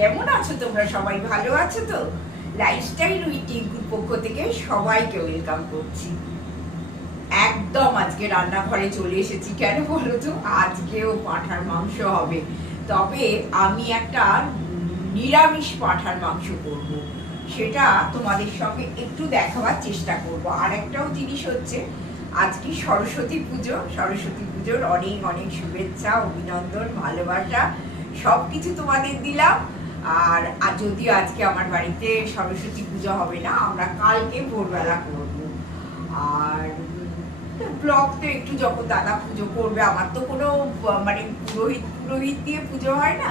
কেমন আছো তোমরা? সবাই ভালো আছো তো? লাইফস্টাইল উইথ টিঙ্কুর পক্ষ থেকে সবাইকে ওয়েলকাম করছি। একদম আজকে রান্নাঘরে চলে এসেছি কেন বলো তো? আজকেও পাঁঠার মাংস হবে। তবে আমি একটা নিরামিষ পাঁঠার মাংস করব। সেটা তোমাদের সঙ্গে একটু দেখাবার চেষ্টা করব। আর একটাও জিনিস হচ্ছে, আজকে সরস্বতী পুজো। সরস্বতী পুজোর অনেক অনেক শুভেচ্ছা, অভিনন্দন, ভালোবাসা সব কিছু তোমাদের দিলাম। আর আর যদিও আজকে আমার বাড়িতে সরস্বতী পুজো হবে না, আমরা কালকে ভোরবেলা করব। আর, ব্লগ তো একটু যখন দাদা পুজো করবে, আমার তো কোনো মানে পুরোহিত পুরোহিত দিয়ে পুজো হয় না।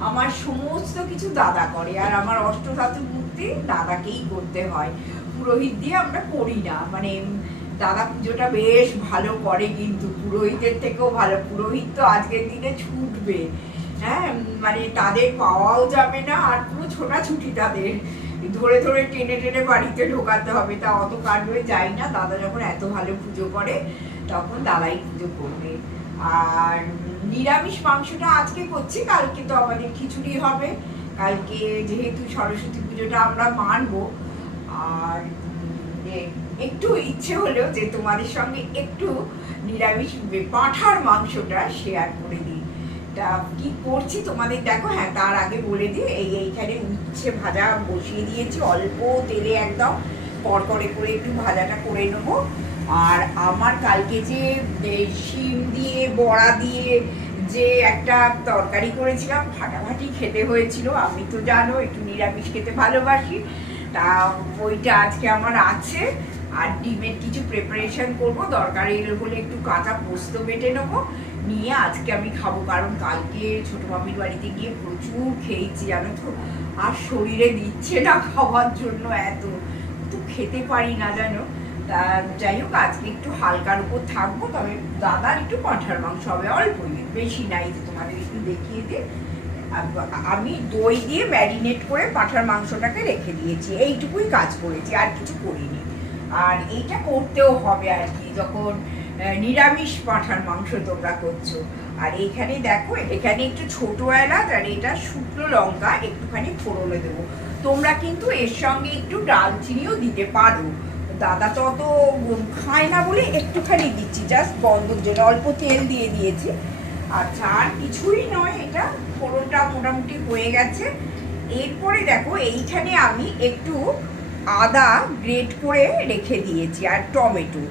আমার সমস্ত কিছু দাদা করে, আর আমার অষ্টধাতু মূর্তি দাদাকেই করতে হয়। পুরোহিত দিয়ে আমরা করি না মানে দাদা পুজোটা বেশ ভালো করে কিন্তু, পুরোহিতের থেকেও ভালো। পুরোহিত তো আজকের দিনে ছুটবে। হ্যাঁ মানে তাদের পাওয়াও যাবে না আর পুরো ছোটাছুটি তাদের ধরে ধরে টেনে টেনে বাড়িতে ঢোকাতে হবে, তা অত কাটবে যাই না। দাদা যখন এত ভালো পুজো করে, তখন দাদাই পুজো করবে। আর নিরামিষ মাংসটা আজকে করছি, কালকে তো আমাদের খিচুড়ি হবে। কালকে যেহেতু সরস্বতী পুজোটা আমরা মানবো, আর একটু ইচ্ছে হলেও যে তোমাদের সঙ্গে একটু নিরামিষ পাঁঠার মাংসটা শেয়ার করে দিই। তা কি করছি তোমাদের? দেখো হ্যাঁ তার আগে বলে দিই এই এইখানে উচ্ছে ভাজা বসিয়ে দিয়েছি, অল্প তেলে একদম কড়কড়ে করে একটু ভাজাটা করে নেব। আর আমার কালকে যে শিম দিয়ে, বড়া দিয়ে যে একটা তরকারি করেছিলাম, ফাটাফাটি খেতে হয়েছিল, আমি তো জানো, একটু নিরামিষ খেতে ভালোবাসি, তা ওইটা আজকে আমার আছে। আর ডিমের কিছু প্রিপারেশন করব, দরকারি হলে একটু কাঁচা পোস্ত বেটে নেব। নিয়ে আজকে আমি খাব। কারণ কালকে ছোট মামির বাড়িতে গিয়ে প্রচুর খেয়েছি, জানো তো? আর শরীরে দিচ্ছে না খাওয়ার জন্য এত। তো খেতে পারি না, জানো? তা যাই হোক, আজকে একটু হালকার উপর থাকব, তবে দাদার একটু পাঁঠার মাংস হবে, অল্পই। বেশি নাই যে তোমাদের একটু দেখিয়ে দিয়ে আমি দই দিয়ে ম্যারিনেট করে পাঁঠার মাংসটাকে রেখে দিয়েছি, এইটুকুই কাজ করেছি, আর কিছু করিনি। আর এইটা করতেও হবে আর কি, যখন নিরামিষ পাঁঠার মাংস তোমরা করছ। আর এখানে দেখো, এখানে একটু ছোট এলাচ আর এটা শুকনো লঙ্কা একটুখানি ফোড়নে দেবো। তোমরা কিন্তু এর সঙ্গে একটু ডালচিনিও দিতে পারো। দাদা তো অত খায় না বলে একটুখানি দিচ্ছি জাস্ট গন্ধর জন্য। অল্প তেল দিয়ে দিয়েছি। আচ্ছা আর কিছুই নয়, এটা ফোড়নটা মোটামুটি হয়ে গেছে। এরপরে দেখো, এইখানে আমি একটু আদা গ্রেট করে রেখে দিয়েছি, আর টমেটো।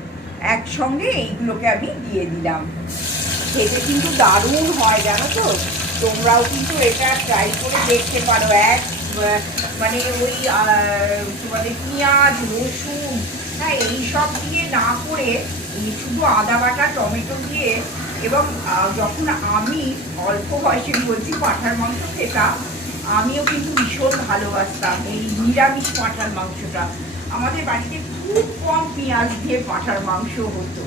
একসঙ্গে এইগুলোকে আমি দিয়ে দিলাম। খেতে কিন্তু দারুণ হয়, জানো তো? তোমরাও কিন্তু এটা ট্রাই করে দেখতে পারো। এক মানে ওই তোমাদের পেঁয়াজ, রসুন হ্যাঁ এইসব দিয়ে না করে শুধু আদা বাটা, টমেটো দিয়ে এবং যখন আমি অল্প বয়সে বলছি পাঁঠার মাংস খেতাম আমিও কিন্তু ভীষণ ভালোবাসতাম, এই নিরামিষ পাঁঠার মাংসটা। আমাদের বাড়িতে খুব কম পেঁয়াজ দিয়ে পাঁঠার মাংস হতো।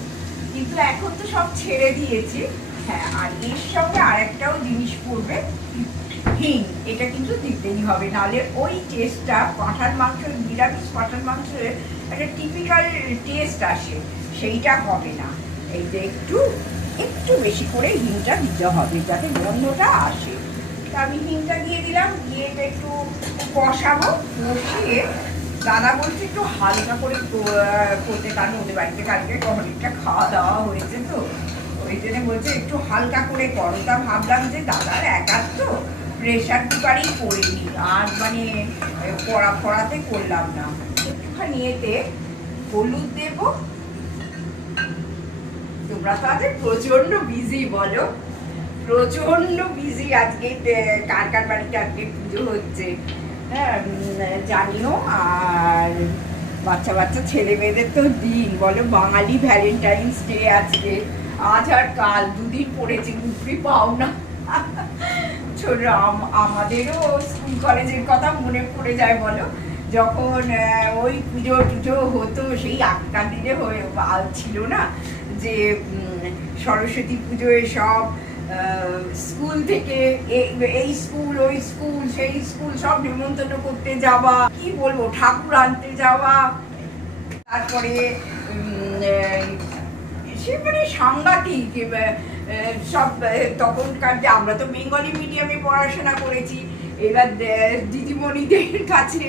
কিন্তু এখন তো সব ছেড়ে দিয়েছে। হ্যাঁ আর এর সঙ্গে আরেকটাও জিনিস পড়বে, হিং। এটা কিন্তু দিতেই হবে। নাহলে ওই টেস্টটা পাঁঠার মাংস, নিরামিষ পাঁঠার মাংসের একটা টিপিক্যাল টেস্ট আসে। সেইটা হবে না। এই যে একটু একটু বেশি করে হিংটা দিতে হবে যাতে গন্ধটা আসে। তা আমি হিংটা দিয়ে দিলাম, দিয়ে এটা একটু কষাবো, কষিয়ে দাদা বলছে একটু হালকা করে করতে কারণ ওদের বাড়িতে কালকে অনেকটা খাওয়া দাওয়া হয়েছে তো। ওই জন্য বলছে একটু হালকা করে করো। তা ভাবলাম যে দাদার একার তো প্রেশার কুকারেই করে নি আর মানে পড়া, পড়াতে করলাম না। একটুখানি এতে হলুদ দেবো। তোমরা তো আজকে প্রচণ্ড বিজি বলো। প্রচণ্ড বিজি আজকে কার কার বাড়িতে আজকে পুজো হচ্ছে? জানিও, আর বাচ্চা বাচ্চা, ছেলে মেয়েদের তো দিন। বলো, বাঙালি ভ্যালেন্টাইন্স ডে আজকে। আজ আর কাল, দুদিন পড়েছি উপরি পাও না। ছোট আমাদেরও স্কুল কলেজের কথা মনে পড়ে যায়, বলো। যখন ওই পুজো টুজো হতো, সেই আগকার দিনে হয়ে ছিল না যে সরস্বতী পুজোয় সব স্কুল থেকে এই স্কুল ওই স্কুল সেই স্কুল সব নিমন্ত্রণ করতে যাওয়া, কি বলব, ঠাকুর আনতে যাওয়া, তারপরে সে মানে সাংঘাতিক সব তখনকার যে আমরা তো বেঙ্গলি মিডিয়ামে পড়াশোনা করেছি এবার দিদিমণিদের কাছে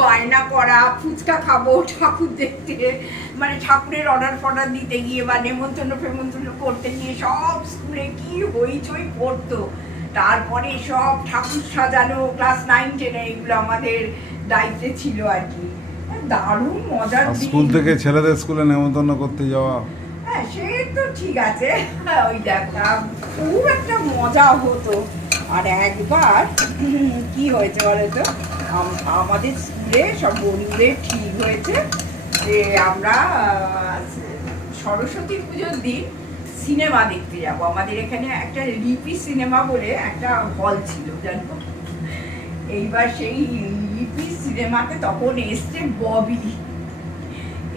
বায়না করা ফুচকা খাব ঠাকুর দেখতে। মানে ঠাকুরের অর্ডার ফর্ডার দিতে গিয়ে বা নেমন্তন্ন ফেমন্তন্ন করতে গিয়ে সব স্কুলে কি হইচই পড়তো তারপরে সব ঠাকুর সাজানো ক্লাস নাইন টেনে এগুলো আমাদের দায়িত্বে ছিল আর কি। দারুণ মজার স্কুল থেকে ছেলেদের স্কুলে নেমন্তন্ন করতে যাওয়া। হ্যাঁ সে তো ঠিক আছে। ওই দেখা খুব একটা মজা হতো। আর একবার কি হয়েছে বলতো আম- আমাদের স্কুলে সব বন্ধুদের ঠিক হয়েছে যে আমরা সরস্বতী পুজোর দিন সিনেমা দেখতে যাব। আমাদের এখানে একটা লিপি সিনেমা বলে একটা হল ছিল, জানো? এইবার সেই লিপি সিনেমাতে তখন এসছে ববি।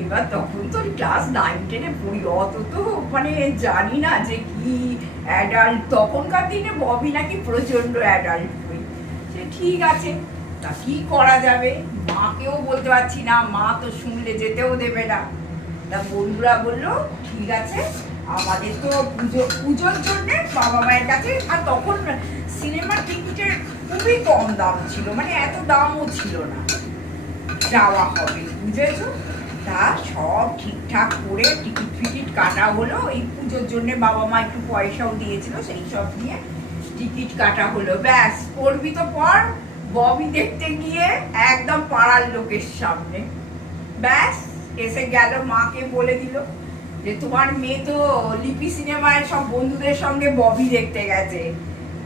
এবার তখন তো ক্লাস নাইন টেনে পড়ি। অত তো মানে জানি না যে কি অ্যাডাল্ট তখনকার দিনে ববি নাকি প্রচণ্ড অ্যাডাল্ট বই সে ঠিক আছে, তা কি করা যাবে? মাকেও বলতে পারছি না, মা তো শুনলে যেতেও দেবে না। তা বন্ধুরা বলল, ঠিক আছে, আমাদের তো পুজো, পুজোর জন্য বাবা মায়ের কাছে, আর তখন সিনেমার টিকিটের খুবই কম দাম ছিল মানে এত দামও ছিল না। যাওয়া হবে, বুঝেছ? তা সব ঠিকঠাক করে টিকিট ফিকিট কাটা হলো। এই পুজোর জন্য বাবা মা একটু পয়সাও দিয়েছিল, সেই সব নিয়ে টিকিট কাটা হলো। ব্যাস, করবি তো পর। ববি দেখতে গিয়ে একদম পাড়ার লোকের সামনে। ব্যাস, এসে গেল, মাকে বলে দিল যে, তোমার মেয়ে তো লিপি সিনেমায় সব বন্ধুদের সঙ্গে ববি দেখতে গেছে।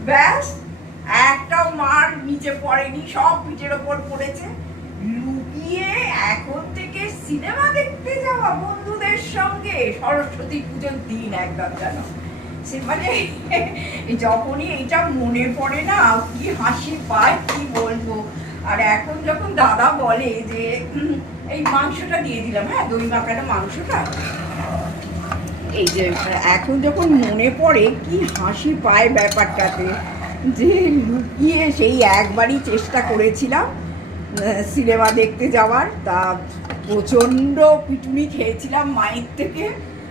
ব্যাস, একটাও মার নিচে পড়েনি, সব পিঠের ওপর পড়েছে। লুকিয়ে এখন থেকে সিনেমা দেখতে যাওয়া বন্ধুদের সঙ্গে সরস্বতী পুজোর দিন একদম জানো সে মানে যখনই এটা মনে পড়ে না, কি হাসি পায়, কি বলব। আর এখন যখন দাদা বলে যে এই মাংসটা দিয়ে দিলাম হ্যাঁ দই মাখানো মাংসটা। এই যে, এখন যখন মনে পড়ে, কি হাসি পায় ব্যাপারটাতে, যে লুকিয়ে সেই একবারই চেষ্টা করেছিলাম সিনেমা দেখতে যাওয়ার। তা প্রচণ্ড পিটুনি খেয়েছিলাম মায়ের থেকে।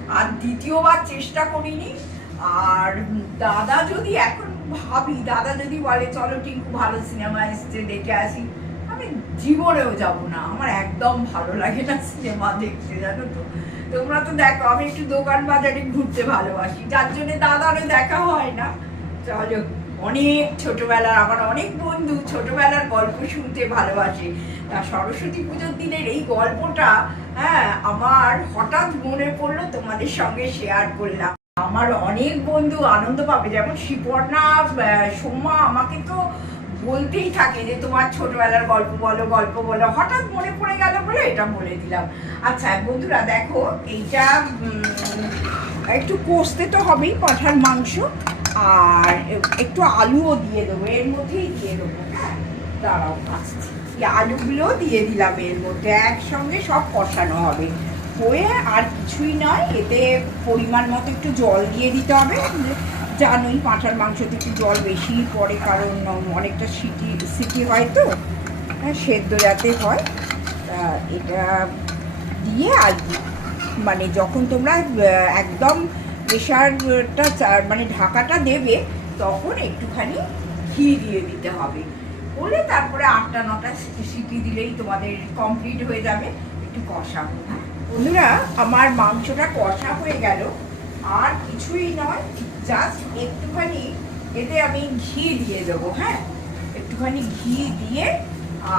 আর দ্বিতীয়বার চেষ্টা করিনি। আর দাদা যদি এখন ভাবি, দাদা যদি বলে, চলো টিঙ্কু ভালো সিনেমা এসছে, দেখে আসি। আমি জীবনেও যাব না। আমার একদম ভালো লাগে না সিনেমা দেখতে, জানো তো। তোমরা তো দেখো, আমি একটু দোকান বাজারে ঘুরতে ভালোবাসি। যার জন্য দাদারও দেখা হয় না। চলো অনেক ছোটবেলার, আমার অনেক বন্ধু ছোটবেলার গল্প শুনতে ভালোবাসে। তা সরস্বতী পুজোর দিনের এই গল্পটা হ্যাঁ আমার হঠাৎ মনে পড়ল তোমাদের সঙ্গে শেয়ার করলাম। আমার অনেক বন্ধু আনন্দ পাবে যেমন শিপর্ণা আহ, সোমা আমাকে তো বলতেই থাকে যে তোমার ছোটবেলার গল্প বলো গল্প বলো। হঠাৎ মনে পড়ে গেল বলে এটা বলে দিলাম। আচ্ছা বন্ধুরা দেখো এইটা একটু কষতে তো হবেই পাঠার মাংস আর একটু আলুও দিয়ে দেবো এর মধ্যেই দিয়ে দেবো হ্যাঁ? দাঁড়াও আসছি। এই আলুগুলোও দিয়ে দিলাম এর মধ্যে। একসঙ্গে সব কষানো হবে। হয়ে আর কিছুই নয়, এতে পরিমাণ মতো একটু জল দিয়ে দিতে হবে। জানোই পাঁঠার মাংসতে একটু জল বেশি পড়ে, কারণ অনেকটা সিটি সিটি হয় তো হ্যাঁ সেদ্ধ যাতে হয়। এটা দিয়ে আর মানে যখন তোমরা একদম প্রেশারটা মানে ঢাকাটা দেবে, তখন একটুখানি ঘি দিয়ে দিতে হবে। বলে তারপরে আটটা নটা সিটি দিলেই তোমাদের কমপ্লিট হয়ে যাবে। একটু কষা হ্যাঁ? বন্ধুরা, আমার মাংসটা কষা হয়ে গেল। আর কিছুই নয় জাস্ট একটুখানি এতে আমি ঘি দিয়ে দেবো হ্যাঁ? একটুখানি ঘি দিয়ে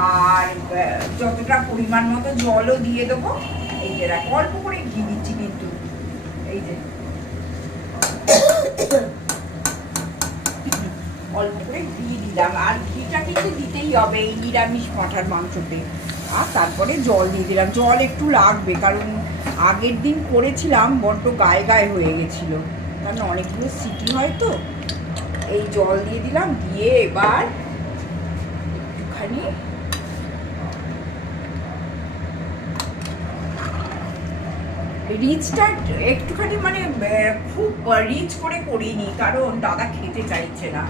আর যতটা পরিমাণ মতো জলও দিয়ে দেবো। এই যে দেখো অল্প করে ঘি দিচ্ছি কিন্তু। এই যে। অল্প করে ঘি দিলাম। আর ঘিটা কিন্তু দিতেই হবে, এই নিরামিষ পাঁঠার মাংসতে। আর তারপরে জল দিয়ে দিলাম। জল একটু লাগবে, কারণ আগের দিন করেছিলাম, বড্ড গায়ে গায়ে হয়ে গেছিল। কারণ অনেকগুলো সিটি হয় তো, এই জল দিয়ে দিলাম, দিয়ে এবার একটুখানি রিচটা একটুখানি মানে খুব রিচ করে করিনি, কারণ দাদা খেতে চাইছে না।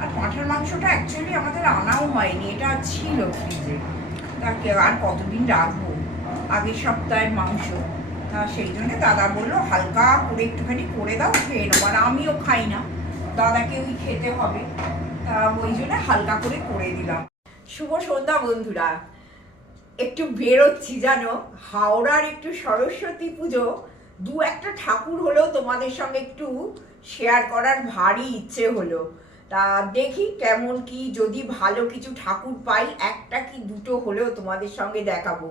আর পাঁঠার মাংসটা অ্যাকচুয়ালি আমাদের আনাও হয়নি, এটা ছিল ফ্রিজে তাকে আর কতদিন রাখব? আগের সপ্তাহের মাংস। তা সেই জন্য দাদা বলল, হালকা করে একটুখানি করে দাও, খেয়ে নেব আর আমিও খাই না। দাদাকে ওই খেতে হবে। তা ওই জন্য হালকা করে করে দিলাম। শুভ সন্ধ্যা বন্ধুরা। একটু বেরোচ্ছি জানো? হাওড়ার একটু সরস্বতী পুজো। দু একটা ঠাকুর হলেও তোমাদের সঙ্গে একটু শেয়ার করার ভারী ইচ্ছে হলো। তা দেখি কেমন কি, যদি ভালো কিছু ঠাকুর পাই, একটা কি দুটো হলেও তোমাদের সঙ্গে দেখাবো।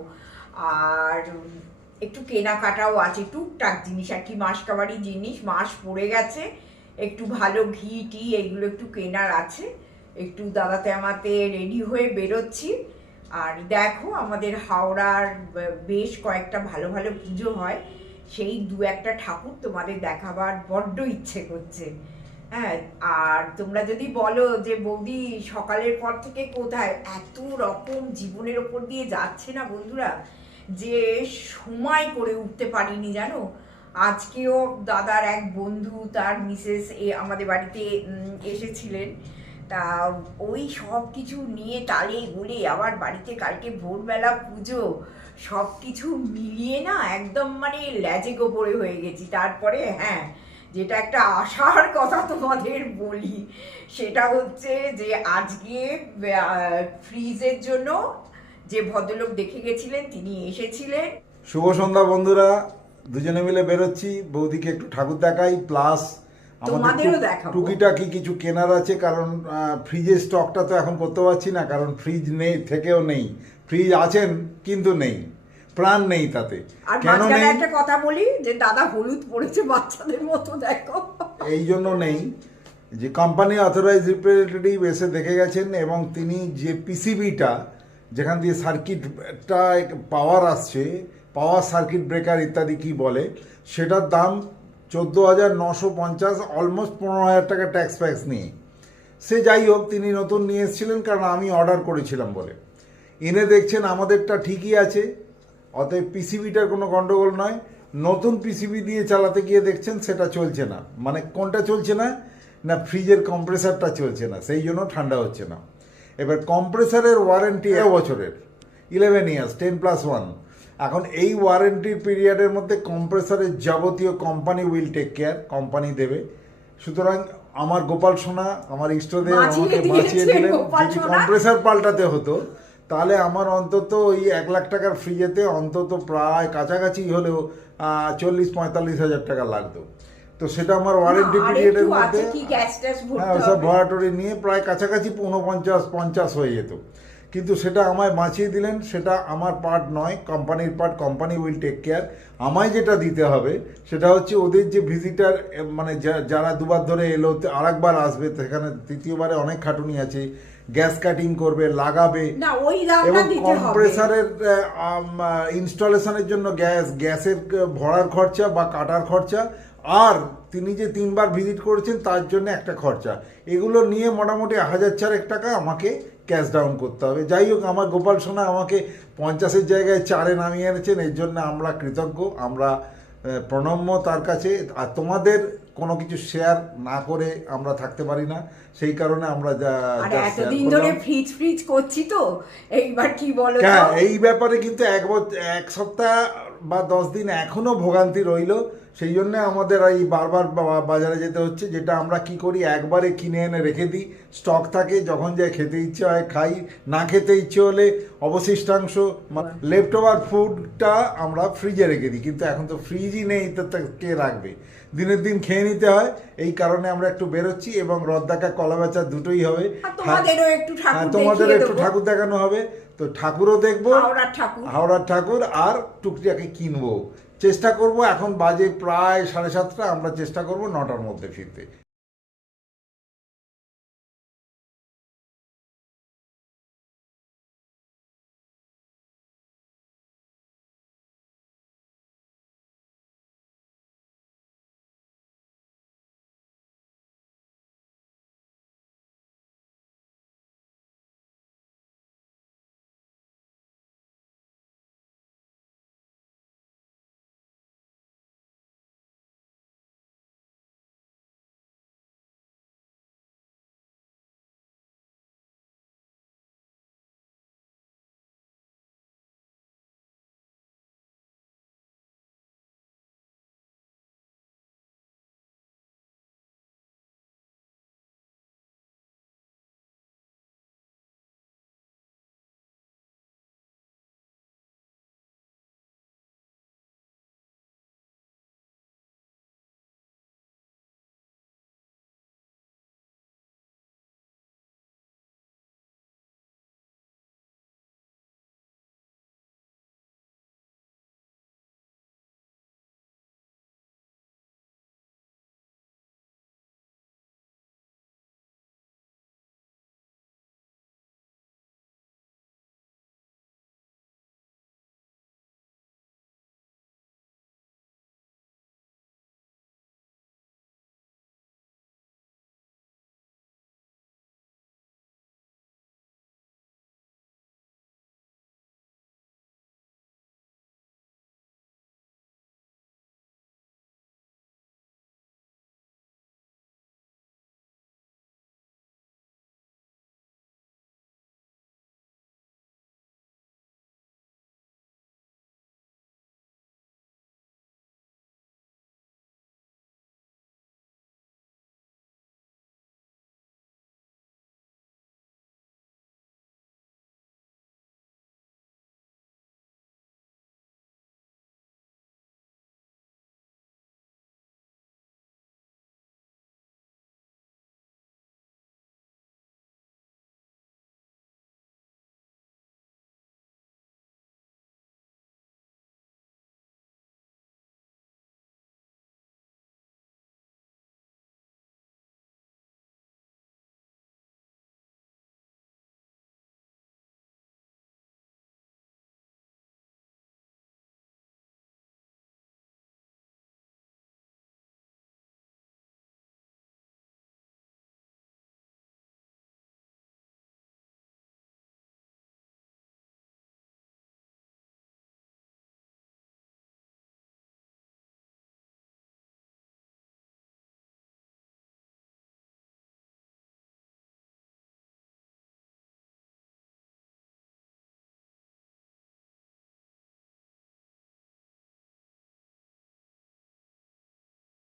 আর একটু কেনাকাটাও আছে, টুকটাক জিনিস, আর কি মাসকাবাড়ি জিনিস, মাস পড়ে গেছে, একটু ভালো ঘি, টি, এগুলো একটু কেনার আছে। একটু দাদাতে আমাতে রেডি হয়ে বেরোচ্ছি। আর দেখো আমাদের হাওড়ার বেশ কয়েকটা ভালো ভালো পুজো হয়। সেই দু একটা ঠাকুর তোমাদের দেখাবার বড্ড ইচ্ছে করছে। হ্যাঁ আর তোমরা যদি বলো যে, বৌদি সকালের পর থেকে কোথায়? এত রকম জীবনের ওপর দিয়ে যাচ্ছে না বন্ধুরা, যে সময় করে উঠতে পারিনি জানো? আজকেও দাদার এক বন্ধু, তার মিসেস এ আমাদের বাড়িতে এসেছিলেন। তা ওই সব কিছু নিয়ে তালে গুলে আবার বাড়িতে কালকে ভোরবেলা পুজো, সব কিছু মিলিয়ে না একদম মানে ল্যাজে গোপরে হয়ে গেছি। তারপরে হ্যাঁ যেটা একটা আশার কথা তোমাদের বলি সেটা হচ্ছে যে আজকে ফ্রিজের জন্য যে ভদ্রলোক দেখে গেছিলেন তিনি এসেছিলেন। শুভ সন্ধ্যা বন্ধুরা দুজনে মিলে বেরোচ্ছি। বৌদিকে একটু ঠাকুর দেখাই প্লাস দেখাবো। টুকিটাকি কিছু কেনার আছে কারণ ফ্রিজের স্টকটা তো এখন করতে পারছি না কারণ ফ্রিজ নেই থেকেও নেই। ফ্রিজ আছেন কিন্তু নেই। প্রাণ নেই তাতে। কেন নেই? একটা কথা বলি যে দাদা হলুদ পড়েছে বাচ্চাদের মতো দেখো। এই জন্য নেই। যে কোম্পানি অথরাইজ রিপ্রেজেন্টেটিভ এসে দেখে গেছেন এবং তিনি যে পিসিবিটা যেখান দিয়ে সার্কিটটা পাওয়ার আসছে পাওয়ার সার্কিট ব্রেকার ইত্যাদি কি বলে সেটার দাম চোদ্দ হাজার নশো পঞ্চাশ অলমোস্ট পনেরো হাজার টাকা ট্যাক্স ফ্যাক্স নিয়ে। সে যাই হোক তিনি নতুন নিয়ে এসেছিলেন কারণ আমি অর্ডার করেছিলাম বলে। এনে দেখছেন আমাদেরটা ঠিকই আছে। অতএব পিসিবিটার কোনো গন্ডগোল নয়। নতুন পিসিবি দিয়ে চালাতে গিয়ে দেখছেন সেটা চলছে না। মানে কোনটা চলছে না? না ফ্রিজের কম্প্রেসারটা চলছে না। সেই জন্য ঠান্ডা হচ্ছে না। এবার কম্প্রেসারের ওয়ারেন্টি এ বছরের। Eleven years ten plus one. এখন এই ওয়ারেন্টি পিরিয়ডের মধ্যে কম্প্রেসারের যাবতীয় company will take care company দেবে। সুতরাং আমার গোপাল সোনা আমার ইষ্টদেব আমাকে বাঁচিয়ে দিলেন। যদি কম্প্রেসার পাল্টাতে হতো তাহলে আমার অন্তত ওই এক লাখ টাকার ফ্রিজেতে অন্তত প্রায় কাছাকাছি হলেও চল্লিশ পঁয়তাল্লিশ হাজার টাকা লাগতো। তো সেটা আমার ওয়ারেন্টি পিরিয়ডের মধ্যে হ্যাঁ সব। ভরাটরি নিয়ে প্রায় কাছাকাছি ঊনপঞ্চাশ পঞ্চাশ হয়ে যেত। কিন্তু সেটা আমায় বাঁচিয়ে দিলেন সেটা আমার পার্ট নয় কোম্পানির part company will take care আমায় যেটা দিতে হবে সেটা হচ্ছে ওদের যে ভিজিটার মানে যারা দুবার ধরে এলো আরেকবার আসবে সেখানে তৃতীয়বারে অনেক খাটুনি আছে। গ্যাস কাটিং করবে লাগাবে এবং কম্প্রেসারের ইনস্টলেশনের জন্য গ্যাস গ্যাসের ভরার খরচা বা কাটার খরচা আর তিনি যে তিনবার ভিজিট করেছেন তার জন্য একটা খরচা। এগুলো নিয়ে মোটামুটি হাজার চারেক টাকা আমাকে ক্যাশ ডাউন করতে হবে। যাই হোক আমার গোপাল সোনা আমাকে পঞ্চাশের জায়গায় চারে নামিয়ে এনেছেন এর জন্য আমরা কৃতজ্ঞ আমরা প্রণম্য তার কাছে। আর তোমাদের কোনো কিছু শেয়ার না করে আমরা থাকতে পারি না। সেই কারণে আমরা যা এতদিন ধরে ফ্রিজ ফ্রিজ করছি তো। এইবার কি বলো হ্যাঁ এই ব্যাপারে কিন্তু এক এক সপ্তাহ বা দশ দিন এখনও ভোগান্তি রইল। সেই জন্য আমাদের এই বারবার বাজারে যেতে হচ্ছে যেটা আমরা কি করি? একবারে কিনে এনে রেখে দিই। স্টক থাকে যখন যায় খেতে ইচ্ছে হয় খাই। না খেতে ইচ্ছে হলে অবশিষ্টাংশ লেফট ওভার ফুডটা আমরা ফ্রিজে রেখে দিই। কিন্তু এখন তো ফ্রিজই নেই তা কে রাখবে? দিনের দিন খেয়ে নিতে হয়। এই কারণে আমরা একটু বেরোচ্ছি এবং রদ্দাকা কলা বেচা দুটোই হবে। আর তোমাদেরও একটু ঠাকুর হ্যাঁ তোমাদের একটু ঠাকুর দেখানো হবে। তো ঠাকুরও দেখব। ঠাকুর। হাওড়ার ঠাকুর আর টুকটাকে কিনবো। চেষ্টা করব। এখন বাজে প্রায় সাড়ে সাতটা আমরা চেষ্টা করব নটার মধ্যে ফিরতে।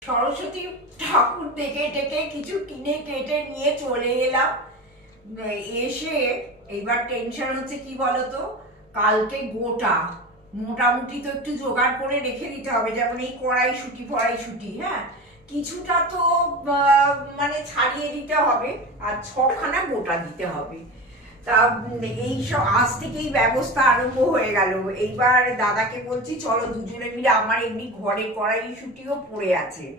সরস্বতী ঠাকুর দেখে টেকে কিছু কিনে কেটে নিয়ে চলে এলাম। এসে এইবার টেনশন হচ্ছে কি বলতো? কালকে গোটা। মোটামুটি তো একটু জোগাড় করে রেখে দিতে হবে, যেমন এই কড়াইশুটি, ফড়াইশুটি হ্যাঁ? কিছুটা তো মানে ছাড়িয়ে দিতে হবে, আর ছখানা গোটা দিতে হবে। তা এই সব আজ থেকেই ব্যবস্থা আরম্ভ হয়ে গেল। এইবার দাদাকে বলছি, চলো দুজনে মিলে আমার এমনি ঘরে কড়াইশুটিও পড়ে আছে।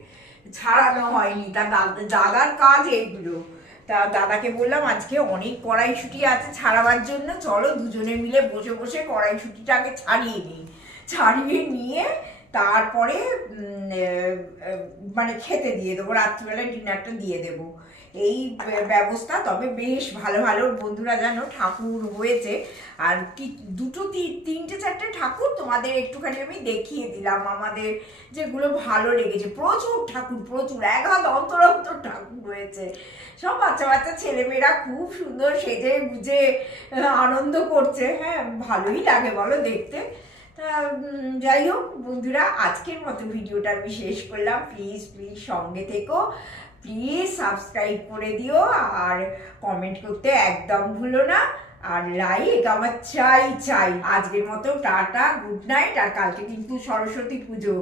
ছাড়ানো হয়নি। তা দাদা- দাদার কাজ এগুলো। তা দাদাকে বললাম, আজকে অনেক কড়াইশুটি আছে ছাড়াবার জন্য, চলো দুজনে মিলে বসে বসে কড়াইশুটিটা আগে ছাড়িয়ে নিই। ছাড়িয়ে নিয়ে তারপরে মানে খেতে দিয়ে দেবো রাত্রিবেলা ডিনারটা দিয়ে দেবো। এই ব্যবস্থা। তবে বেশ ভালো ভালো বন্ধুরা জানো, ঠাকুর হয়েছে। আর কি, দুটো তিনটে, চারটে ঠাকুর তোমাদের একটুখানি আমি দেখিয়ে দিলাম। আমাদের যেগুলো ভালো লেগেছে। প্রচুর ঠাকুর, প্রচুর, এক হাত অন্তর অন্তর ঠাকুর হয়েছে সব বাচ্চা বাচ্চা, ছেলেমেয়েরা খুব সুন্দর সেজে, গুজে আনন্দ করছে। হ্যাঁ ভালোই লাগে বলো দেখতে। তা যাই হোক বন্ধুরা, আজকের মতো ভিডিওটা আমি শেষ করলাম। প্লিজ প্লিজ সঙ্গে থেকো। প্লিজ সাবস্ক্রাইব করে দিও আর কমেন্ট করতে একদম ভুলো না। আর লাইক আমার চাই চাই। আজকের মতো টাটা গুড নাইট আর কালকে কিন্তু সরস্বতী পুজো।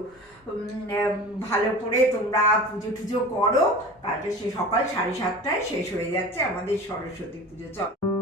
ভালো করে তোমরা পুজো টুজো করো। কালকে সে সকাল সাড়ে সাতটায় শেষ হয়ে যাচ্ছে আমাদের সরস্বতী পুজো। চল।